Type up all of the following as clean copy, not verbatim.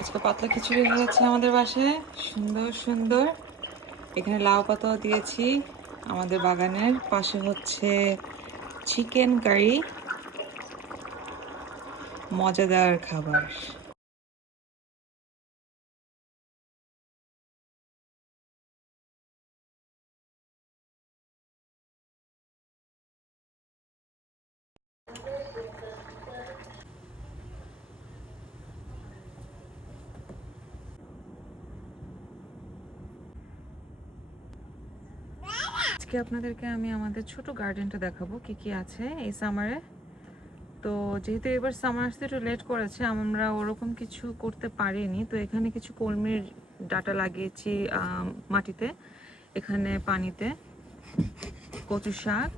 আজকে পাতলা খিচুড়ি হয়েছে আমাদের বাসায়, সুন্দর সুন্দর। এখানে লাউ পাতাও দিয়েছি। আমাদের বাগানের পাশে হচ্ছে চিকেন কারি, মজাদার খাবার। আজকে আপনাদেরকে আমি আমাদের ছোট গার্ডেনটা দেখাবো কি কি আছে এই সামারে। তো যেহেতু এবার সামার আসতে একটু লেট করেছে, আমরা ওরকম কিছু করতে পারিনি। তো এখানে কিছু কলমির ডাটা লাগিয়েছি মাটিতে, এখানে পানিতে কচু শাক,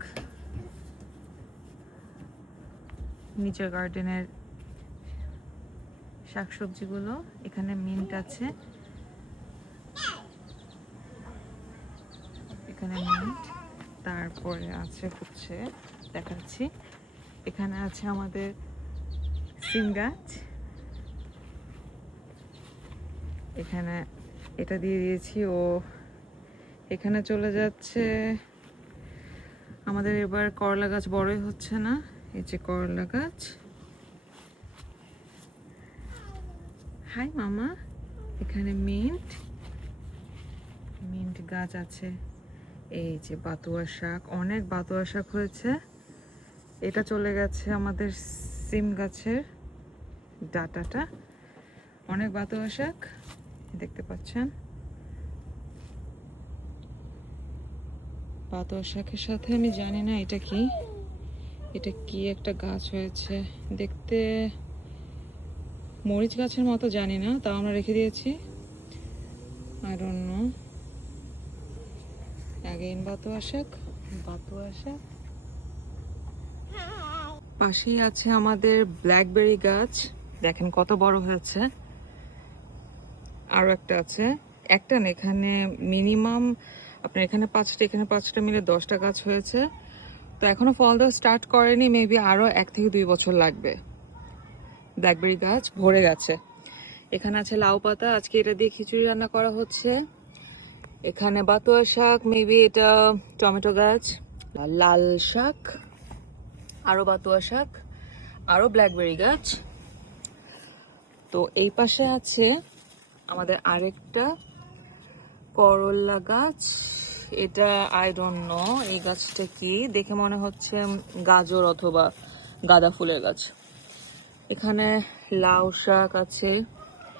নিচের গার্ডেনের শাকসবজিগুলো, এখানে মিন্ট আছে, এখানে মিন্ট, তারপরে আছে হচ্ছে দেখাচ্ছি, এখানে আছে আমাদের সিম গাছ, এখানে এটা দিয়ে দিয়েছি ও এখানে চলে যাচ্ছে। আমাদের এবার করলা গাছ বড়ই হচ্ছে না, এই যে করলা গাছ। হাই মামা। এখানে মিন্ট মিন্ট গাছ আছে, এই যে বাতুয়া শাক, অনেক বাতুয়া শাক হয়েছে। এটা চলে গেছে আমাদের সিম গাছের ডাটাটা, অনেক বাতুয়া শাক দেখতে পাচ্ছেন। বাতুয়া শাকের সাথে আমি জানি না এটা কি, এটা কি একটা গাছ হয়েছে, দেখতে মরিচ গাছের মতো, জানি না, তাও আমরা রেখে দিয়েছি। I don't know. অ্যাগেইন বাতুয়া শাক। পাশেই আছে আমাদের ব্ল্যাকবেরি গাছ, দেখেন কত বড় হয়েছে। আরো একটা আছে, একটা না, এখানে মিনিমাম আপনার এখানে 5টা, এখানে 5টা মিলে 10টা গাছ হয়েছে। তো এখনো ফল দেওয়া স্টার্ট করেনি, মেবি আরো 1 থেকে 2 বছর লাগবে। ব্ল্যাকবেরি গাছ ভরে গেছে। এখানে আছে লাউ পাতা, আজকে এটা দিয়ে খিচুড়ি রান্না করা হচ্ছে। এখানে বাতুয়া শাক, মেবি এটা টমেটো গাছ, লাল শাক, আরো বাতুয়া শাক, আরো ব্ল্যাকবেরি গাছ। তো এই পাশে আছে আমাদের আরেকটা করলা গাছ, এটা আই ডোন্ট নো এই গাছটা কি, দেখে মনে হচ্ছে গাজর অথবা গাঁদা ফুলের গাছ। এখানে লাউ শাক আছে,